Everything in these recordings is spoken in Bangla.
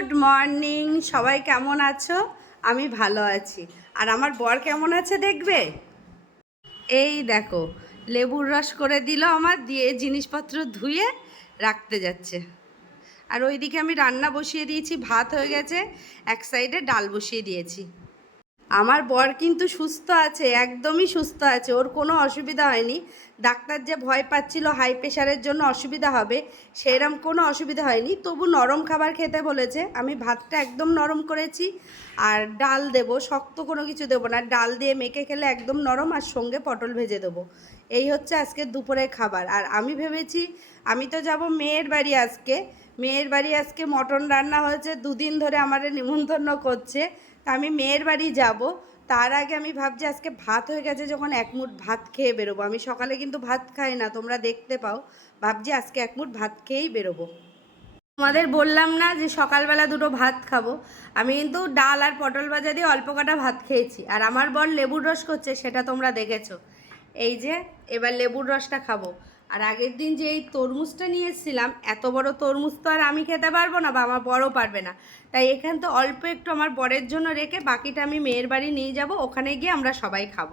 গুড মর্নিং, সবাই কেমন আছো? আমি ভালো আছি। আর আমার বর কেমন আছে দেখবে? এই দেখো, লেবুর রস করে দিল আমার, দিয়ে জিনিসপত্র ধুয়ে রাখতে যাচ্ছে। আর ওইদিকে আমি রান্না বসিয়ে দিয়েছি, ভাত হয়ে গেছে, এক সাইডে ডাল বসিয়ে দিয়েছি। আমার বর কিন্তু সুস্থ আছে, একদমই সুস্থ আছে, ওর কোনো অসুবিধা হয়নি। ডাক্তার যে ভয় পাচ্ছিল হাই প্রেশারের জন্য অসুবিধা হবে, সেরম কোনো অসুবিধা হয়নি। তবু নরম খাবার খেতে বলেছে, আমি ভাতটা একদম নরম করেছি, আর ডাল দেব, শক্ত কোনো কিছু দেবো না, ডাল দিয়ে মেখে খেলে একদম নরম, আর সঙ্গে পটল ভেজে দেবো। এই হচ্ছে আজকে দুপুরের খাবার। আর আমি ভেবেছি, আমি তো যাব মেয়ের বাড়ি আজকে। মেয়ের বাড়ি আজকে মটন রান্না হয়েছে, দুদিন ধরে আমার নিমন্ত্রণ করছে। তা আমি মেয়ের বাড়ি যাব। তার আগে আমি ভাবছি আজকে ভাত হয়ে গেছে, যখন এক মুঠ ভাত খেয়ে বেরোবো। আমি সকালে কিন্তু ভাত খাই না, তোমরা দেখতে পাও। ভাবছি আজকে এক মুঠ ভাত খেয়েই বেরোবো। তোমাদের বললাম না যে সকালবেলা দুটো ভাত খাব। আমি কিন্তু ডাল আর পটল ভাজা দিয়ে অল্প কটা ভাত খেয়েছি। আর আমার বর লেবুর রস করছে, সেটা তোমরা দেখেছ। এই যে, এবার লেবুর রসটা খাব। আর আগের দিন যে এই তরমুজটা নিয়ে এসেছিলাম এত বড় তরমুজ তো আর আমি খেতে পারব না বা আমার বড়ও পারবে না। তাই এখান তো অল্প একটু আমার বরের জন্য রেখে বাকিটা আমি মেয়ের বাড়ি নিয়ে যাব, ওখানে গিয়ে আমরা সবাই খাব।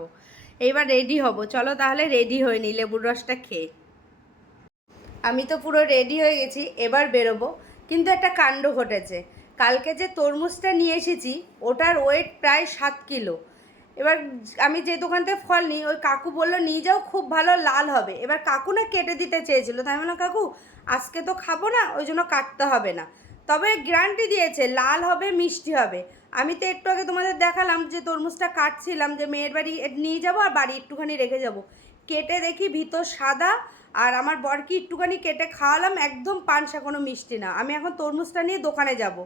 এইবার রেডি হব, চলো তাহলে রেডি হয়ে নি লেবুর রসটা খেয়ে। আমি তো পুরো রেডি হয়ে গেছি, এবার বেরোবো। কিন্তু একটা কাণ্ড ঘটেছে। কালকে যে তরমুজটা নিয়ে এসেছি, ওটার ওয়েট প্রায় সাত কিলো। এবার আমি যে দোকান থেকে ফল নিই, ওই কাকু বলল, নিয়ে যাও, খুব ভালো, লাল হবে। এবার কাকু না কেটে দিতে চেয়েছিল। তাই বললাম, কাকু, আজকে তো খাব না, ওই জন্য কাটতে হবে না। তবে গ্যারান্টি দিয়েছে, লাল হবে, মিষ্টি হবে। আমি তো একটু আগে তোমাদের দেখালাম যে তরমুজটা কাটছিলাম, যে মেয়ের বাড়ি নিয়ে যাব আর বাড়ি একটুখানি রেখে যাব। কেটে দেখি ভিতর সাদা, আর আমার বরকে একটুখানি কেটে খাওয়ালাম, একদম পানসা কোনো মিষ্টি না। আমি এখন তরমুজটা নিয়ে দোকানে যাব।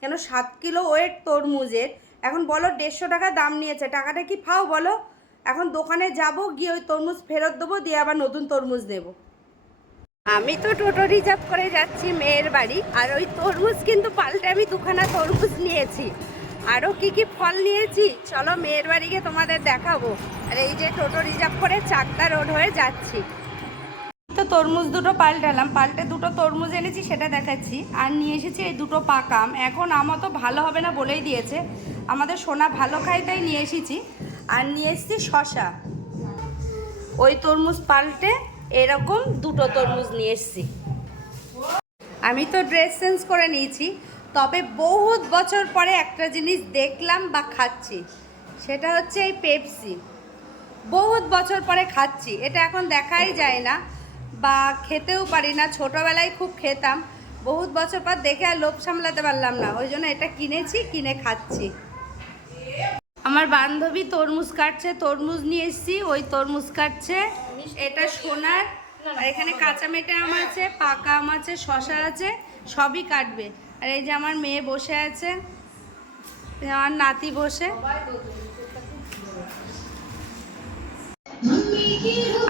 কেন, সাত কিলো ওয়েট তরমুজের। এখন বলো দেড়শো টাকা দাম নিয়েছে, টাকাটা কি ফাও বলো? এখন দোকানে যাব, গিয়ে ওই তরমুজ ফেরত দেবো, দিয়ে আবার নতুন তরমুজ নেব। আমি তো টোটো রিজার্ভ করে যাচ্ছি মেয়ের বাড়ি, আর ওই তরমুজ কিন্তু পাল্টে আমি দুখানা তরমুজ নিয়েছি। আরও কি কি ফল নিয়েছি? চলো মেয়ের বাড়ি গিয়ে তোমাদের দেখাবো। আর এই যে টোটো রিজার্ভ করে চাকদা রোড হয়ে যাচ্ছি। তো তরমুজ দুটো পাল্টালাম, পাল্টে দুটো তরমুজ এনেছি, সেটা দেখাচ্ছি। আর নিয়ে এসেছি এই দুটো পাকাম। এখন আমার তো ভালো হবে না বলেই দিয়েছে। আমাদের সোনা ভালো খাই তাই নিয়ে এসেছি। আর নিয়ে এসেছি শশা ওই তরমুজ পাল্টে এরকম দুটো তরমুজ নিয়ে এসেছি। আমি তো ড্রেস চেঞ্জ করে নিয়েছি। তবে বহুত বছর পরে একটা জিনিস দেখলাম বা খাচ্ছি। সেটা হচ্ছে এই পেপসি। বহুত বছর পরে খাচ্ছি। এটা এখন দেখাই যায় না। বা খেতেও পারি না। ছোটোবেলায় খুব খেতাম। বহুত বছর পর দেখে আর লোভ সামলাতে পারলাম না। ওই জন্য এটা কিনেছি, কিনে খাচ্ছি। আমার বান্ধবী তরমুজ কাটছে। তরমুজ নিয়ে এসেছি। ওই তরমুজ কাটছে। এটা সোনার। আর এখানে কাঁচা মেটে আম আছে, পাকা আম আছে শশা আছে, সবই কাটবে। আর এই যে আমার মেয়ে বসে আছে, আমার নাতি বসে।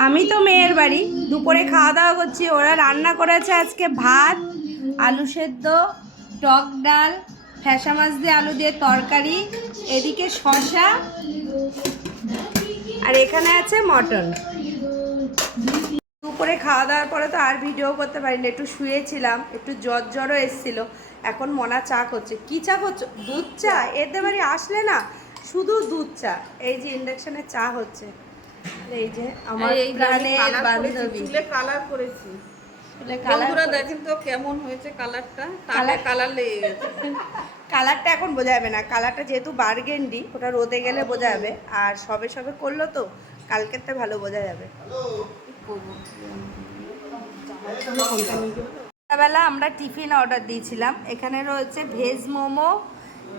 আমি তো মেয়ের বাড়ি। দুপুরে খাওয়া দাওয়া করছি। ওরা রান্না করেছে আজকে ভাত, আলু সেদ্ধ, টক ডাল, ফ্যাসা মাছ দিয়ে আলু দিয়ে তরকারি, এদিকে শশা আর এখানে আছে মটন। দুপুরে খাওয়া দাওয়ার পরে তো আর ভিডিও করতে পারিনি। একটু শুয়েছিলাম, একটু জ্বর জ্বরও এসেছিল। এখন মনা চা করছে। কি চা করছ? দুধ চা? এতে বাড়ি আসলে না, শুধু দুধ চা। এই যে ইন্ডাকশনে চা হচ্ছে। এই যে আমার এই যে আমি প্রাণের colour করেছি, বান্ধবী। চুলে কালার করেছি। বন্ধুরা দেখেন তো কেমন হয়েছে কালারটা Colour- কালার কালার লেগে গেছে। কালারটা এখন বোঝা যাবে না। কালারটা যেহেতু বার্গেন্ডি ওটা রোদে গেলে বোঝা যাবে। আর সবে সবে করল তো কালকেরটা ভালো বোঝা যাবে। সকালবেলা আমরা টিফিন অর্ডার দিয়েছিলাম। এখানে রয়েছে ভেজ মোমো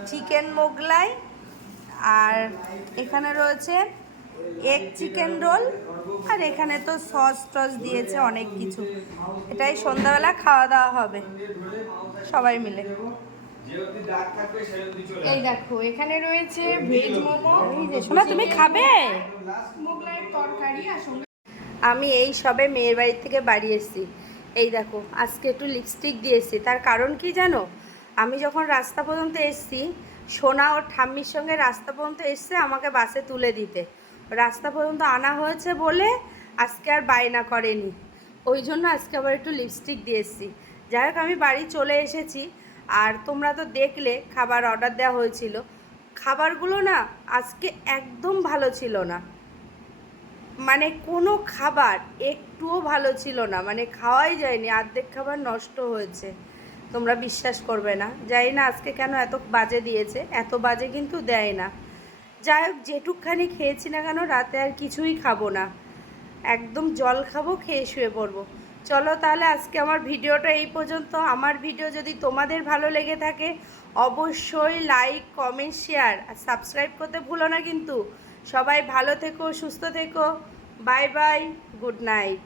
চিকেন মোগলাই আর এখানে রয়েছে এগ চিকেন রোল আর এখানে তো সস টস দিয়েছে অনেক কিছু। এটাই সন্ধ্যাবেলা খাওয়া দাওয়া হবে সবাই মিলে। এই দেখো এখানে রয়েছে ভেজ মোমো। শোনা তুমি খাবে? মোগলাইয়ের তরকারি আর আমি এই সবে মেয়ের বাড়ি থেকে বাড়ি এসেছি। এই দেখো আজকে একটু লিপস্টিক দিয়ে এসেছি তার কারণ কি জানো? আমি যখন রাস্তা পর্যন্ত এসেছি সোনা ও ঠাম্মির সঙ্গে রাস্তা পর্যন্ত এসছে আমাকে বাসে তুলে দিতে। রাস্তা পর্যন্ত আনা হয়েছে বলে আজকে আর বায়না করেনি। ওই জন্য আজকে আবার একটু লিপস্টিক দিয়ে এসেছি। যাই হোক, আমি বাড়ি চলে এসেছি। আর তোমরা তো দেখলে, খাবার অর্ডার দেওয়া হয়েছিল। খাবারগুলো না আজকে একদম ভালো ছিল না। মানে কোনো খাবার একটুও ভালো ছিল না। মানে খাওয়াই যায়নি, অর্ধেক খাবার নষ্ট হয়েছে। তোমরা বিশ্বাস করবে না। জানি না আজকে কেন এত বাজে দিয়েছে। এত বাজে কিন্তু দেয় না। যাই হোক, যেটুকখানি খেয়েছি না কেন, রাতে আর কিছুই খাব না। একদম জল খাব, খেয়ে শুয়ে পড়ব। চলো তাহলে আজকে আমার ভিডিওটা এই পর্যন্ত। আমার ভিডিও যদি তোমাদের ভালো লেগে থাকে, অবশ্যই লাইক, কমেন্ট, শেয়ার আর সাবস্ক্রাইব করতে ভুলো না কিন্তু। সবাই ভালো থেকো, সুস্থ থেকো। Bye bye, good night.